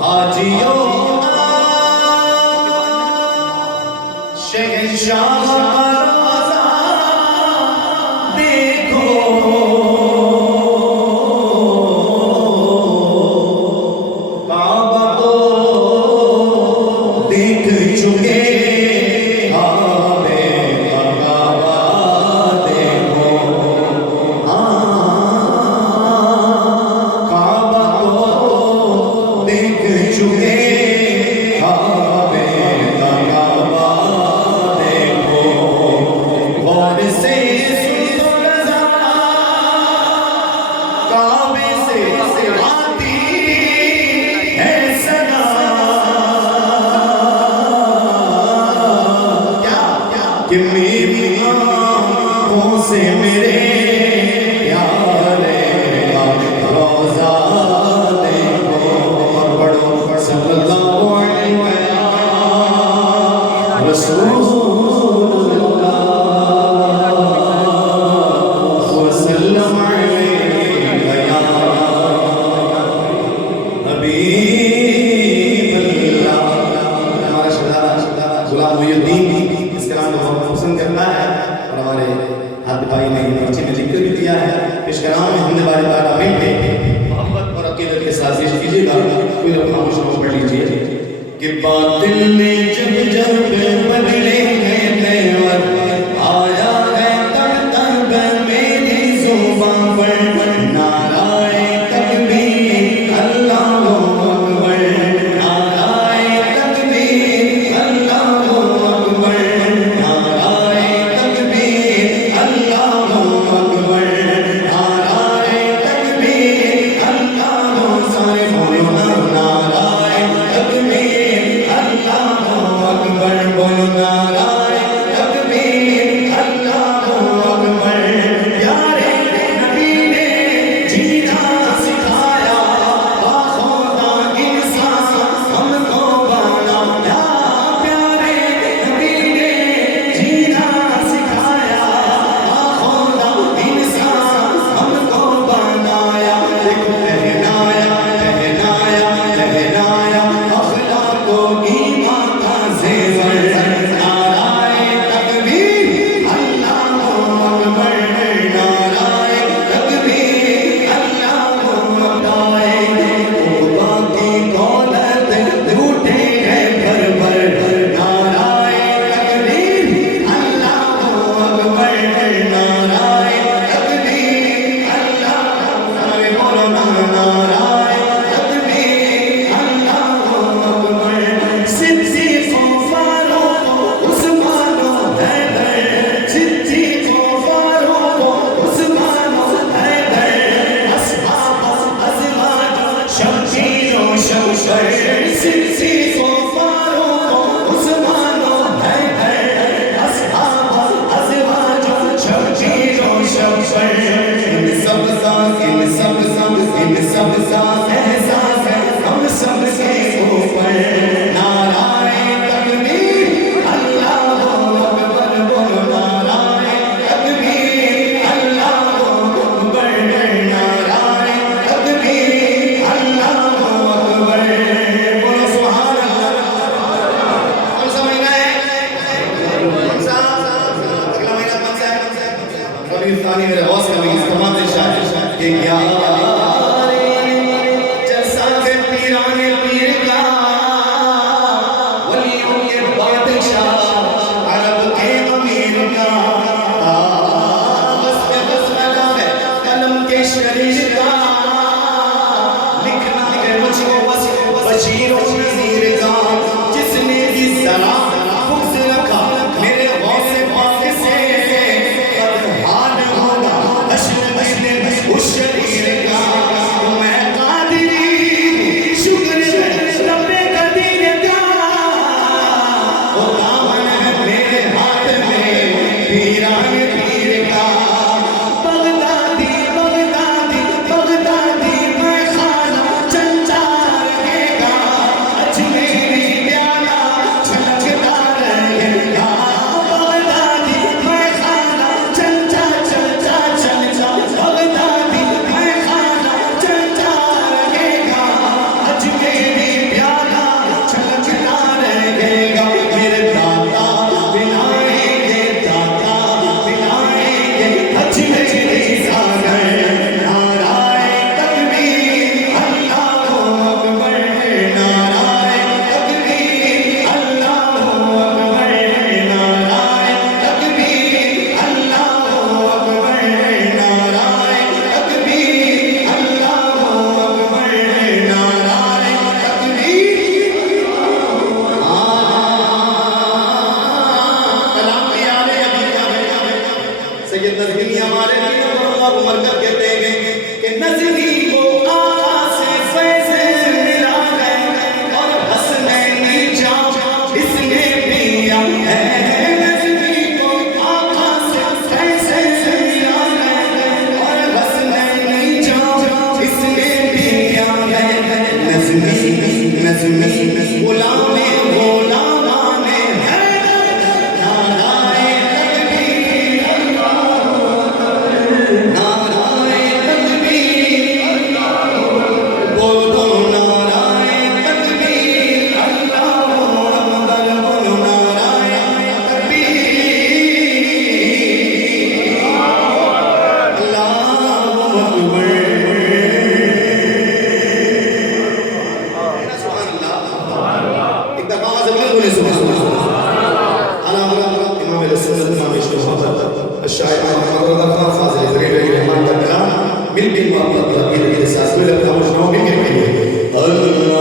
हाजियों शहंशाह कि मेरी आँखों से मेरे प्यारे रोज़ा देखो और पढ़ो सल्लल्लाहु अलैहि रसूलुल्लाह वसल्लम अलैहि या हबीबल्लाह। हमारा शहजादा गुलाम मुहीउद्दीन इसके नाम को पसंद करना है और हमारे हाथ भाई ने नीचे में जिक्र भी दिया है। इसके नाम में हमने बारी बार आमीन पे मोहब्बत और अकीदत के साथ पेश कीजिएगा। कोई लोग खामोश पढ़ लीजिए कि बातिल में जब जब बदले हैं तेवर आया है तब तब मेरी ज़ुबान पर नाराए तकबीर अल्लाहु अकबर, नाराए तकबीर अल्लाहु अकबर, नाराए तकबीर अल्लाहु अकबर, नाराए तकबीर अल्लाहु सारे बोलो ना नाराए तकबीर अल्लाहु अकबर, बोलो नाराए तकबीर अल्लाहु अकबर। प्यारे नबी ने जीना सिखाया, बाखुदा इंसान हमको बनाया। प्यारे नबी ने जीना सिखाया, बाखुदा इंसान हमको बनाया। देखो पहनाया पहनाया पहनाया अखलाको ईमान का ज़ेवर, नाराए तकबीर अल्लाहु अकबर, नाराए तकबीर अल्लाहु अकबर। तौबा की दौलत लूटे हैं भर भर, नाराए तकबीर अल्लाहु अकबर, नाराए तकबीर अल्लाहु अकबर, बोलो ना नाराए तकबीर अल्लाहु अकबर। सिद्दीक़ो फारूक़ो उस्मानो हैदर, सिद्दीक़ो फारूक़ो उस्मानो हैदर, अस्हाबो अज़वाजो शमशीरो शमशर। सिद्दीक़ो फारूक़ो उस्मानो हैदर, अस्हाबो अज़वाजो शमशीरो शमशर। इन सब का एहसास है हम सब के ऊपर, नाराए तकबीर अल्लाहु अकबर, बोलो नाराए तकबीर अल्लाहु अकबर, नाराए तकबीर अल्लाहु अकबर, बोलो सुभान अल्लाह। कौन सा महीना है? कौन सा? अगला महीना कौन सा है? रबीउल थानी मेरे गौस का महीना। फरमाते शायर कि क्या जैसा के पीराने पीर का वलियों के बादशाह अरब के अमीर का बसमला है कलम के शरीर का, लिखना है मुझको बस बशीर और नज़ीर का। जिसने भी जरा बुग़्ज़ रखा मेरे गौस पाक से, कद हाल होगा हश्र में उस शरीर का। तो मैं की मोहब्बत और अकीदत के साथ कोई लफ्ज़ खामोश ना हो के कहिए अल्लाह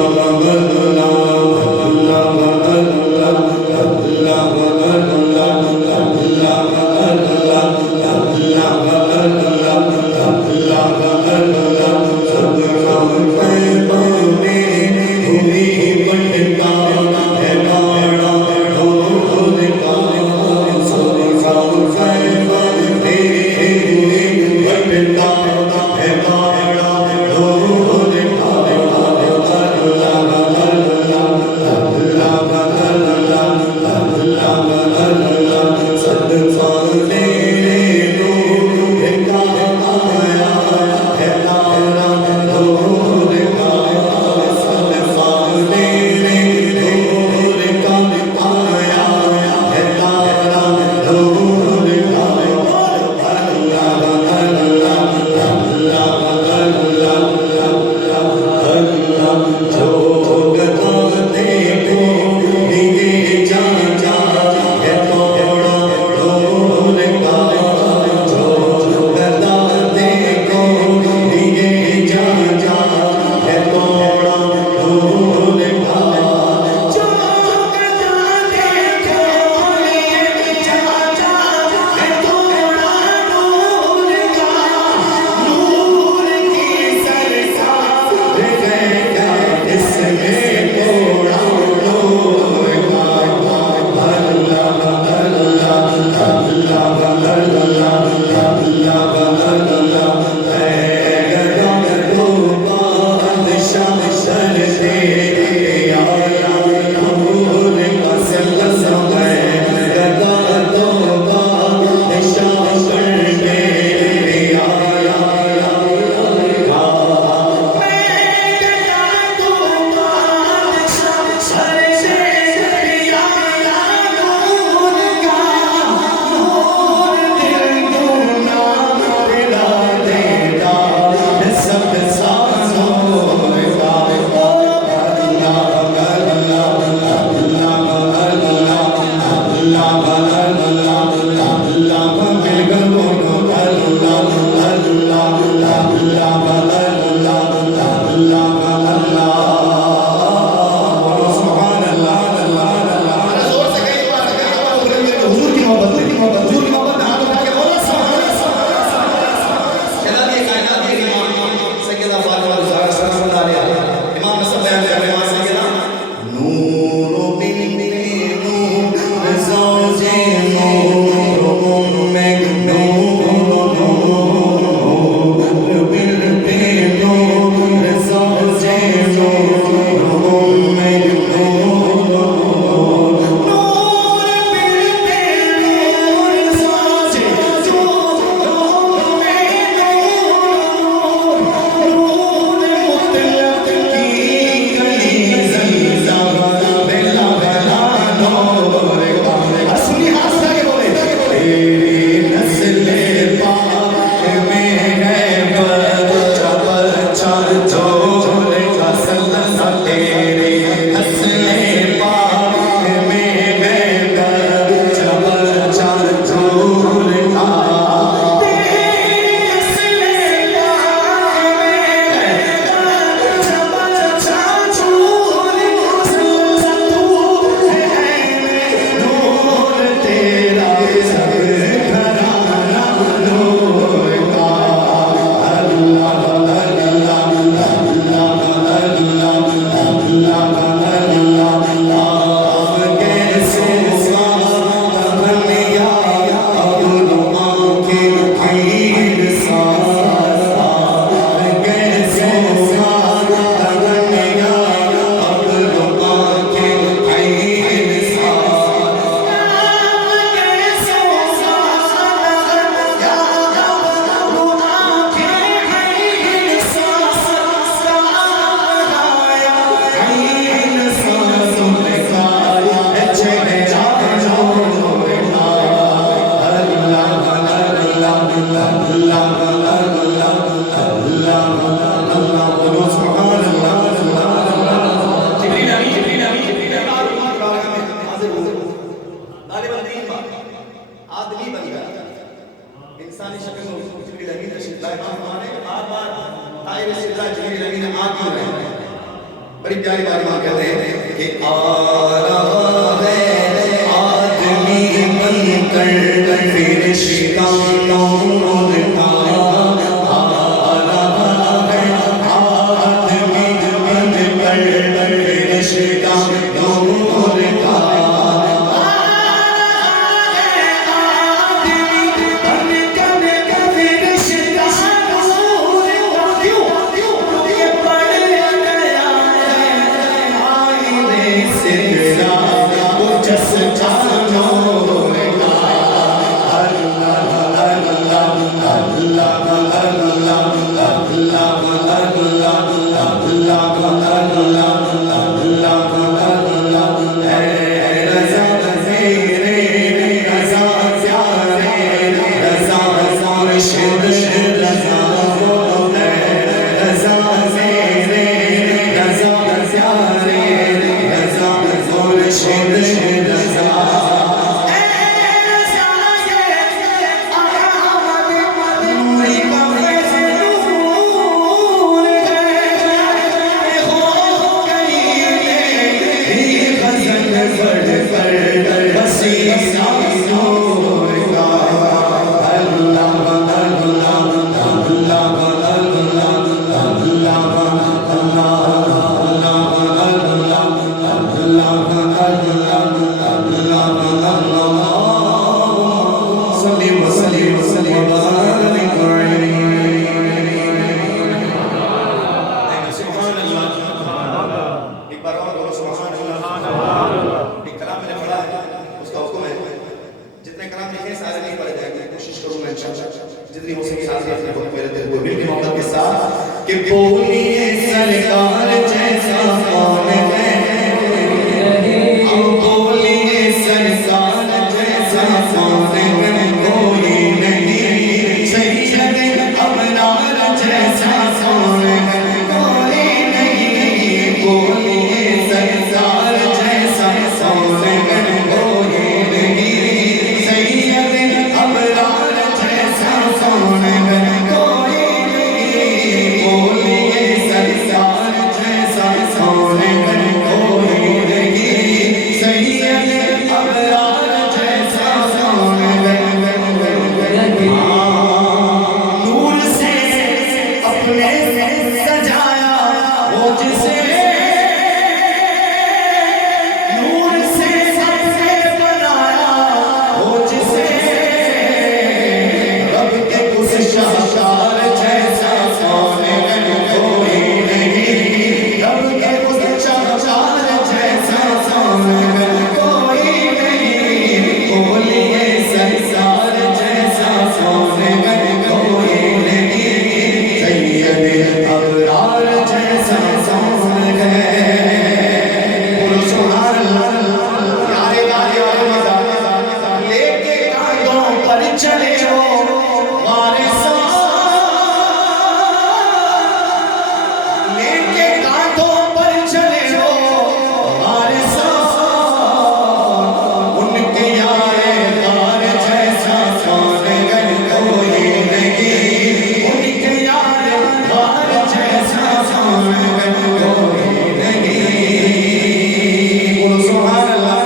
ताहिर सिद्रा जमील अमीन आ क्यों रहे हैं? बड़ी प्यारी बात मां कहते हैं कि आ रहा है आदमी बनकर फिरिश्तानों का, आ रहा है आदमी बनकर फिरिश्तानों का। जितनी हो सके साथ साथ बहुत मेरे दिल को मिल के मोहब्बत के साथ कि बोलिए सरकार जैसा कौन है, अब बोलिए सरकार जैसा कौन है, कोई नहीं सैयद अबरार जैसा कौन है, कोई नहीं बोलिए सरकार जैसा कौन है, कोई नहीं सैयद अबरार जैसा कौन है, कोई नहीं बोलिए सरकार जैसा कौन है, कोई नहीं सैयद अबरार जैसा कौन है। नूर से अपने सजाया वो जिसे, नूर से सबसे बनाया वो जिसे, रब के उस शाहकार जैसा कौन है, कोई नहीं रब के उस शाहकार जैसा कौन है, कोई नहीं बोलिए सरकार जैसा कौन है, कोई नहीं सैयद अबरार जैसा कौन है। बोलो सुभान अल्लाह। नारे गारे और मजा लेके कांधों पर चले हो वारिसा, लेके कांधों पर चले हो वारिसा, उनके यारे तार जैसा कौन है, कोई नहीं उनके यारे तार जैसा कौन है, कोई नहीं। बोलो सुभान अल्लाह।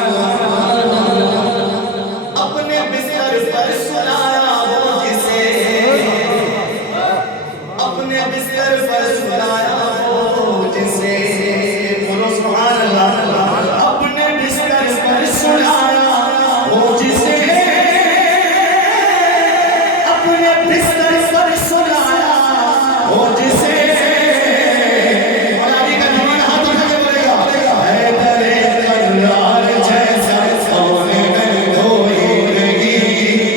अपने बिस्तर पर सुलाया वो जिसे, अपने बिस्तर पर सुलाया वो जिसे, बोलो सुभान अल्लाह। अपने बिस्तर पर सुलाया वो जिसे, अपने बिस्तर पर सुलाया वो जिसे, मौलानी का दीवाना हाथ उठा के बोलेगा हैदरे करार जैसा कौन है, कोई नहीं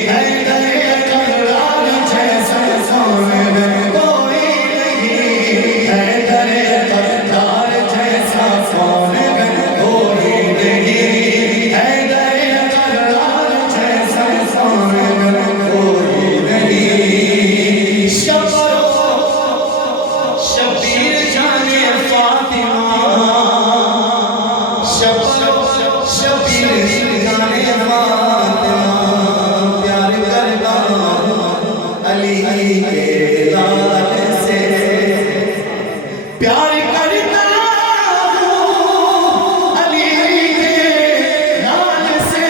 हैदरे करार जैसा कौन है, कोई नहीं हैदरे करार जैसा कौन है, कोई नहीं हैदरे करार जैसा कौन है, कोई नहीं। शबीर जाने फातिमा, शबीर जाने फातिमा, प्यार करता अली के लाल से, प्यार करता हूँ अली के नाम से,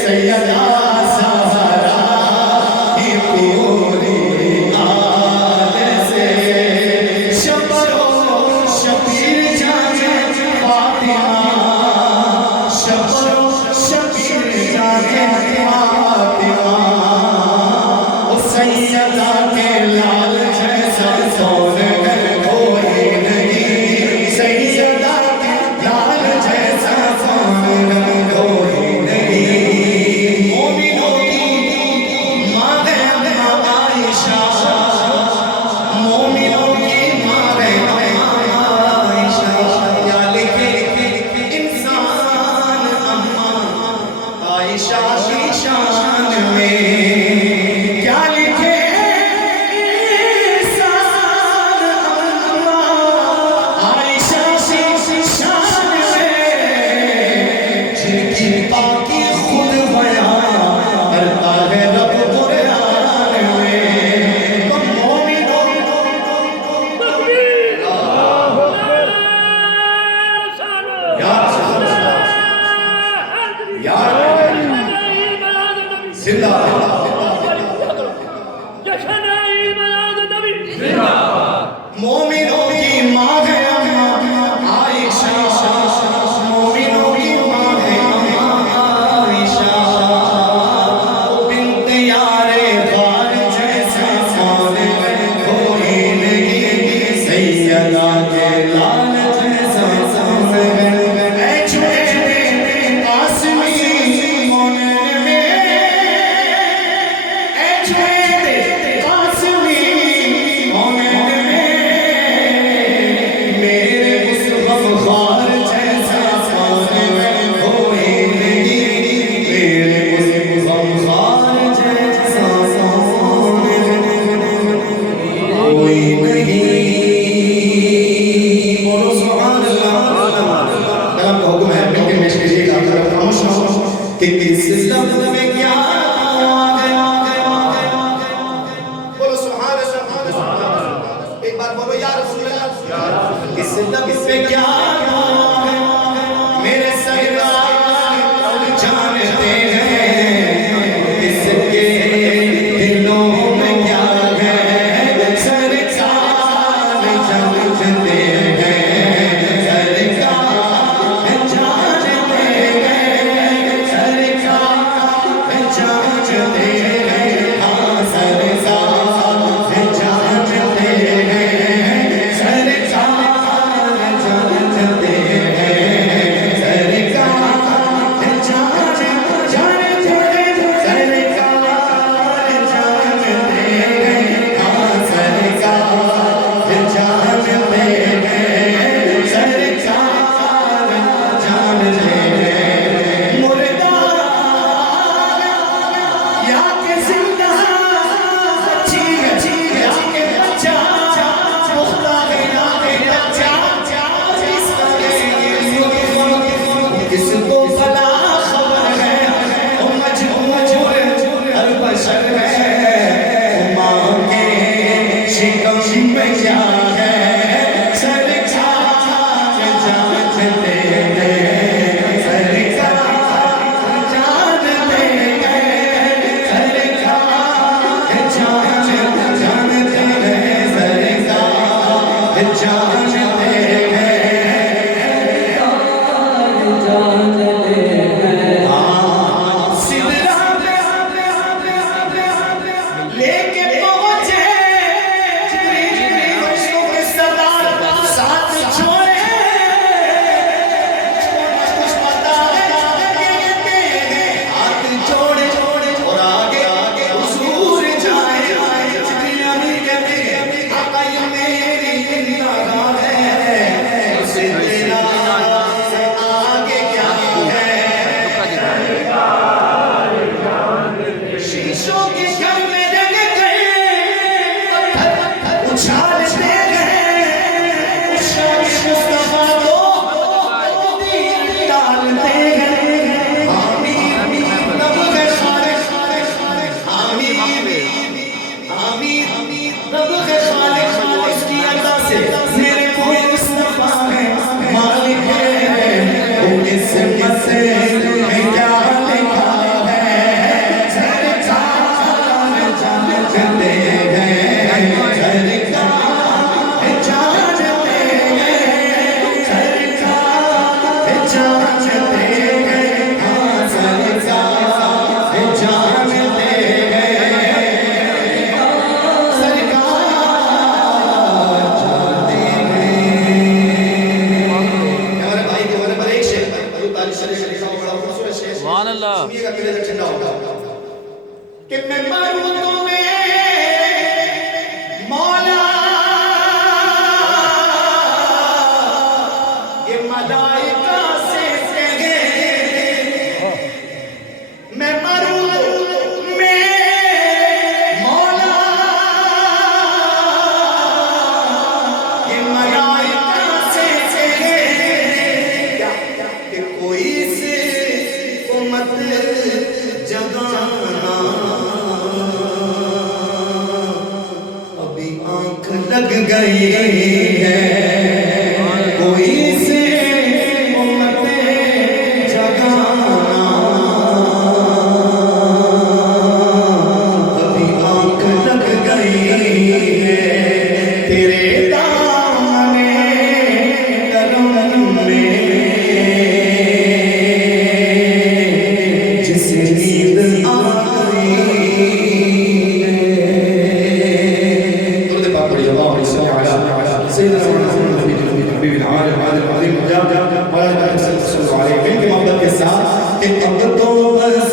सैयदा ज़हरा की पूरी आल से, शबरो शबीर जाने फातिमा, शबरो शबीर जाने फातिमा, ओ सैयदा के लाल जैसा सोनगर कोई नहीं, सैयदा के लाल जैसा सोनगर कोई नहीं। मोमिनों की माँ है अम्मा आयशा, मोमिनों की माँ है अम्मा आयशा। क्या लिखे इंसान अम्मा आयशा की शान में, क्या लिखे इंसान अम्मा आयशा की शान में, जिनकी पाकी खुद बयां करता है रब कुरान में। तो मोमिनों मोमिनों की माँ है अम्मा आयशा, मोमिनों की माँ है अम्मा आयशा, बिन्त यारे बार जैसा सोनगर कोई नहीं, सैयदा के लाल जैसा सोनगर। ऐ छुए आसमी मोनन में, ऐ छुए आसमी मोनन में, मेरे उस गमखार जैसा सोनगर कोई नहीं, मेरे उस गमखार जैसा सोनगर कोई नहीं। बोलो सुभान अल्लाह। कलाम का हुक्म है, बिल्कुल पेश कीजिएगा, खामोश ना हो कि किस लफ्ज़ में क्या आ गया। बोलो सुभान अल्लाह। एक बार बोलो या रसूल अल्लाह। किस लफ्ज़ में क्या आ गया, मेरे सरकार जानते हैं किसके दिलों में क्या है, सरकार जानते हैं, सरकार जानते हैं, सरकार जानते हैं, हाँ सरकार जानते हैं, सरकार जानते हैं, सरकार जानते हैं, सरकार जानते हैं, हाँ सरकार जानते हैं, सरकार जानते हैं। मुर्दा या के जिंदा अच्छी अच्छी या के बच्चा पुख्ता है या के बच्चा, किसको भला खबर है, ओ मजबूर हर बशर है, माँ के शिकम में क्या है, सरकार जानते हैं, सरकार जानते हैं, सरकार जानते हैं, सरकार जानते हैं। सिदरा लेके पहुंचे फरिश्तों के सरदार, साथ छोड़े कुछ पता है, हाथ जोड़े और आगे आगे हुजूर जाए, जिब्रील अमीन कहते हैं आका ये मेरी इंतजार गई है, कोई से उम्मतें जगाना, अभी आंख लग गई है तेरे दामने कलम में, जिसे नींद आ गई है। दुरूद पाक पढ़िए, अल्लाहुम्मा सल्ली अला सय्यिदिना मुहम्मद हबीबिल आलिम अज़ीम मुजाब और सल्लल्लाहु अलैहि वसल्लम की मोहब्बत के साथ कि अब तो बस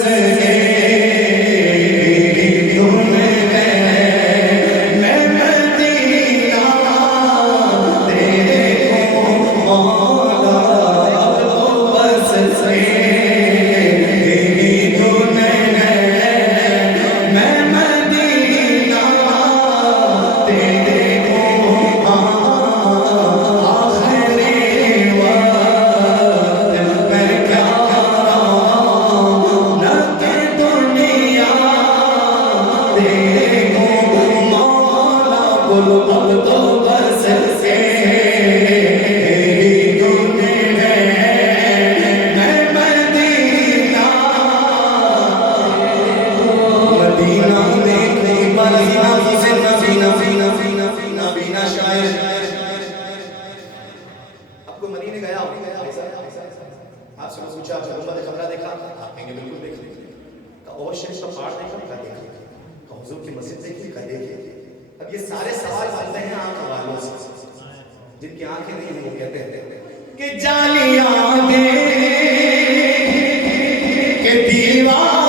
अब ये सारे सवाल बनते हैं आंख वालों से, जिनकी आंखें नहीं वो कहते हैं कि जालियां दे के दीवार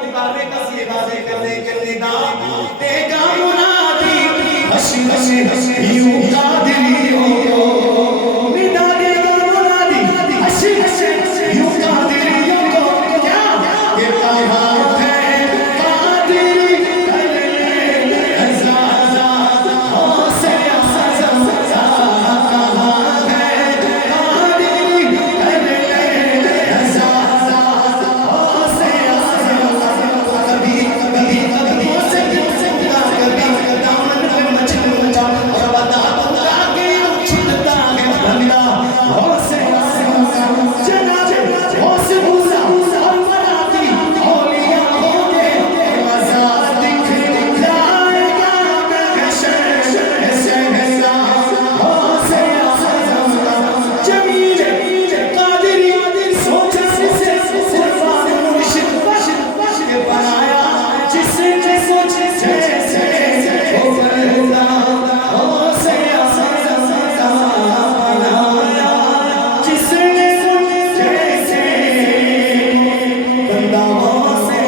पुकारे का सीधा से करने के निदा देगा मुनादी यूं कादिरियों को मिटाने का मुनादी हंसी यूं कादिरियों को क्या ये कहाँ है कादिरी कर ले अज़ाज़ा से आज़म कहाँ है कादिरी कर ले अज़ाज़ा से आज़म कभी कभी कभी से कभी दामन पे मचलूंगा और बता दूंगा कि छुटता है बंदा से जनाब से भूला और मनाती औलिया होंगे मजा दिखलाएगा ऐसे ऐसा से जमील कादिरी सोचा से कुर्बान मुर्शिद के बनाया जिसने सोचे जैसे वो बंदा से बनाया जिसने सोचे जैसे बंदा से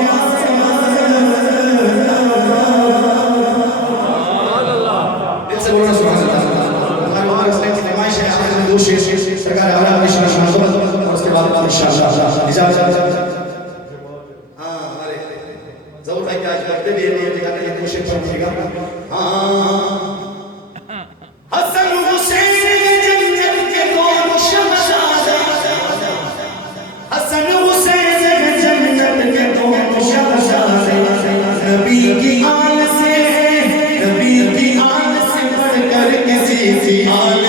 दिल से बोलना सुभान अल्लाह। अल्लाह इसलिए फरमाइश है आज दो शेर सरकार आला इंशाअल्लाह और उसके बाद इंशाअल्लाह इजाजत। हां अरे जरूर भाई आज करते भी है जगह ये कोशिश करिएगा। हां हसन हुसैन जन्नत के कौन शहजाद हसन हुसैन जन्नत के कौन शहजाद नबी की आल से बढ़कर किसी की आल